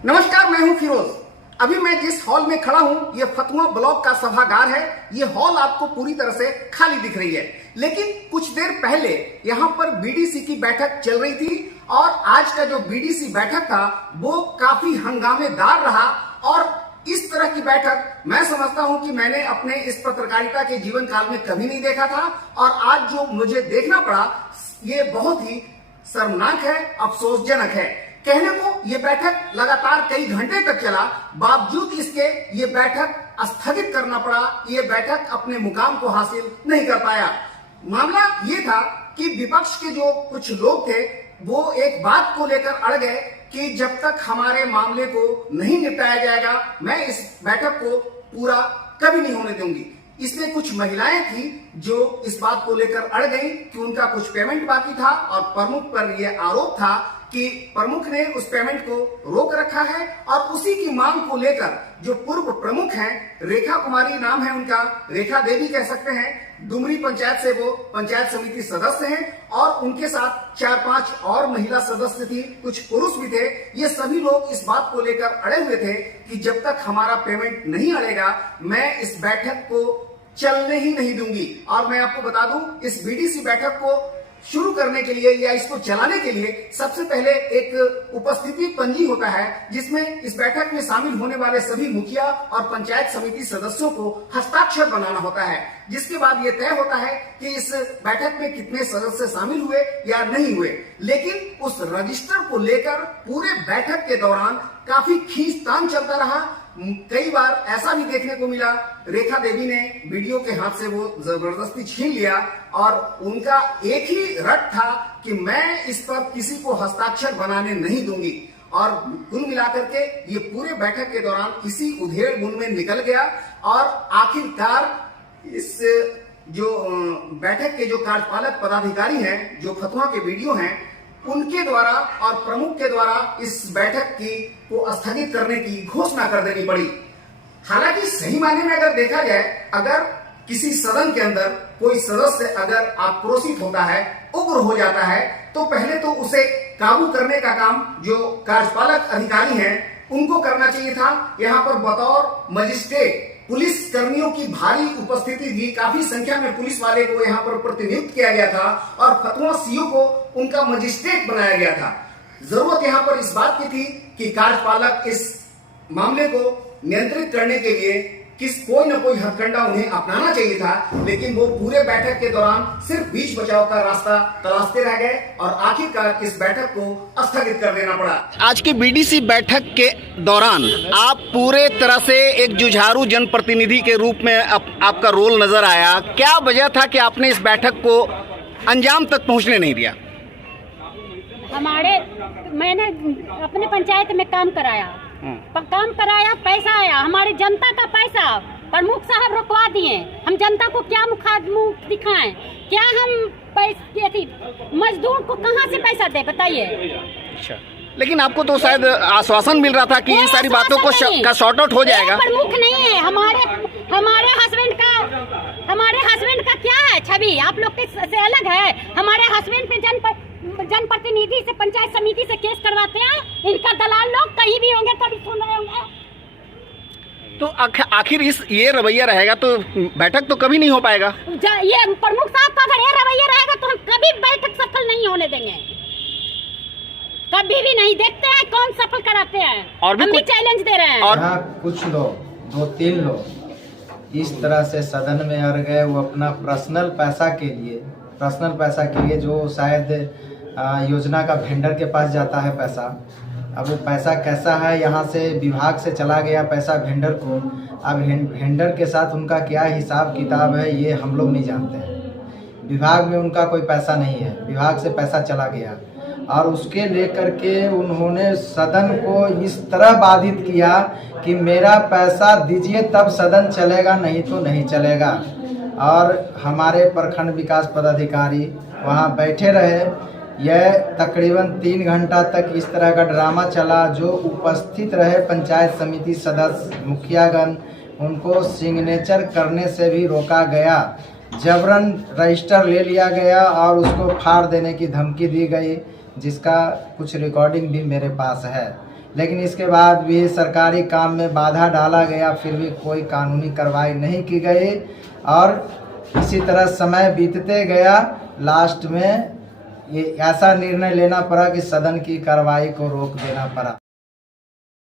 नमस्कार, मैं हूं फिरोज। अभी मैं जिस हॉल में खड़ा हूं ये फतुहा ब्लॉक का सभागार है। ये हॉल आपको पूरी तरह से खाली दिख रही है, लेकिन कुछ देर पहले यहां पर बीडीसी की बैठक चल रही थी और आज का जो बीडीसी बैठक था वो काफी हंगामेदार रहा। और इस तरह की बैठक मैं समझता हूं कि मैंने अपने इस पत्रकारिता के जीवन काल में कभी नहीं देखा था और आज जो मुझे देखना पड़ा ये बहुत ही शर्मनाक है, अफसोसजनक है। कहने को ये बैठक लगातार कई घंटे तक चला, बावजूद इसके ये बैठक स्थगित करना पड़ा। ये बैठक अपने मुकाम को हासिल नहीं कर पाया। मामला ये था कि विपक्ष के जो कुछ लोग थे वो एक बात को लेकर अड़ गए कि जब तक हमारे मामले को नहीं निपटाया जाएगा मैं इस बैठक को पूरा कभी नहीं होने दूंगी। इसमें कुछ महिलाएं थी जो इस बात को लेकर अड़ गई कि उनका कुछ पेमेंट बाकी था और प्रमुख पर यह आरोप था कि प्रमुख ने उस पेमेंट को रोक रखा है। और उसी की मांग को लेकर जो पूर्व प्रमुख हैं, रेखा कुमारी नाम है उनका, रेखा देवी कह सकते हैं, डुमरी पंचायत से वो पंचायत समिति सदस्य हैं और उनके साथ 4-5 और महिला सदस्य थी, कुछ पुरुष भी थे। ये सभी लोग इस बात को लेकर अड़े हुए थे कि जब तक हमारा पेमेंट नहीं अड़ेगा मैं इस बैठक को चलने ही नहीं दूंगी। और मैं आपको बता दूं, इस बीडीसी बैठक को शुरू करने के लिए या इसको चलाने के लिए सबसे पहले एक उपस्थिति पंजी होता है जिसमें इस बैठक में शामिल होने वाले सभी मुखिया और पंचायत समिति सदस्यों को हस्ताक्षर बनाना होता है, जिसके बाद ये तय होता है कि इस बैठक में कितने सदस्य शामिल हुए या नहीं हुए। लेकिन उस रजिस्टर को लेकर पूरे बैठक के दौरान काफी खींचतान चलता रहा। कई बार ऐसा भी देखने को मिला, रेखा देवी ने वीडियो के हाथ से वो जबरदस्ती छीन लिया और उनका एक ही रट था कि मैं इस पर किसी को हस्ताक्षर बनाने नहीं दूंगी। और कुल मिलाकर के ये पूरे बैठक के दौरान इसी उधेड़-बुन में निकल गया और आखिरकार इस जो बैठक के जो कार्यपालक पदाधिकारी हैं, जो फतुहा के वीडियो हैं, उनके द्वारा और प्रमुख के द्वारा इस बैठक को स्थगित करने की घोषणा कर देनी पड़ी। हालांकि सही मायने में अगर देखा जाए, अगर किसी सदन के अंदर कोई सदस्य अगर आक्रोशित होता है, उग्र हो जाता है, तो पहले तो उसे काबू करने का काम जो कार्यपालक अधिकारी हैं उनको करना चाहिए था। यहाँ पर बतौर मजिस्ट्रेट पुलिस कर्मियों की भारी उपस्थिति थी, काफी संख्या में पुलिस वाले को यहाँ पर प्रतिनियुक्त किया गया था और फतुहा सीओ को उनका मजिस्ट्रेट बनाया गया था। जरूरत यहाँ पर इस बात की थी कि कार्यपालक इस मामले को नियंत्रित करने के लिए कोई न कोई हथकंडा उन्हें अपनाना चाहिए था, लेकिन वो पूरे बैठक के दौरान सिर्फ बीच बचाव का रास्ता तलाशते रह गए और आखिरकार इस बैठक को स्थगित कर देना पड़ा। आज की बीडीसी बैठक के दौरान आप पूरे तरह से एक जुझारू जनप्रतिनिधि के रूप में आपका रोल नजर आया। क्या वजह था कि आपने इस बैठक को अंजाम तक पहुँचने नहीं दिया? मैंने अपने पंचायत में काम कराया, पैसा आया, हमारी जनता का पैसा प्रमुख साहब रुकवा दिए। हम जनता को क्या मुख दिखाएं? क्या हम पैसे मजदूर को कहां से पैसा दे, बताइए। अच्छा, लेकिन आपको तो शायद आश्वासन मिल रहा था कि इन सारी बातों को शॉर्ट आउट हो जाएगा। प्रमुख नहीं है हमारे हस्बैंड का क्या है छवि आप लोग से अलग है। हमारे हस्बैंड पे जनप्रतिनिधि से पंचायत समिति से केस करवाते हैं। इनका दलाल लोग कहीं भी होंगे, कभी सुन रहे होंगे। तो आखिर ये रवैया रहेगा तो बैठक तो कभी नहीं हो पाएगा। ये प्रमुख साहब का अगर ये रवैया रहेगा तो हम कभी बैठक सफल नहीं होने देंगे, कभी भी नहीं। देखते हैं कौन सफल कराते हैं और हम भी चैलेंज दे रहे हैं। और कुछ लोग 2-3 लोग इस तरह से सदन में अड़ गए, वो अपना पर्सनल पैसा के लिए जो शायद योजना का वेंडर के पास जाता है पैसा। अब वो पैसा कैसा है, यहाँ से विभाग से चला गया पैसा वेंडर को। अब वेंडर के साथ उनका क्या हिसाब किताब है ये हम लोग नहीं जानते हैं। विभाग में उनका कोई पैसा नहीं है, विभाग से पैसा चला गया और उसके लेकर के उन्होंने सदन को इस तरह बाधित किया कि मेरा पैसा दीजिए तब सदन चलेगा, नहीं तो नहीं चलेगा। और हमारे प्रखंड विकास पदाधिकारी वहाँ बैठे रहे। यह तकरीबन 3 घंटा तक इस तरह का ड्रामा चला। जो उपस्थित रहे पंचायत समिति सदस्य, मुखियागण, उनको सिग्नेचर करने से भी रोका गया। जबरन रजिस्टर ले लिया गया और उसको फाड़ देने की धमकी दी गई। जिसका कुछ रिकॉर्डिंग भी मेरे पास है। लेकिन इसके बाद भी सरकारी काम में बाधा डाला गया, फिर भी कोई कानूनी कार्रवाई नहीं की गई और इसी तरह समय बीतते गया। लास्ट में ये ऐसा निर्णय लेना पड़ा कि सदन की कार्रवाई को रोक देना पड़ा।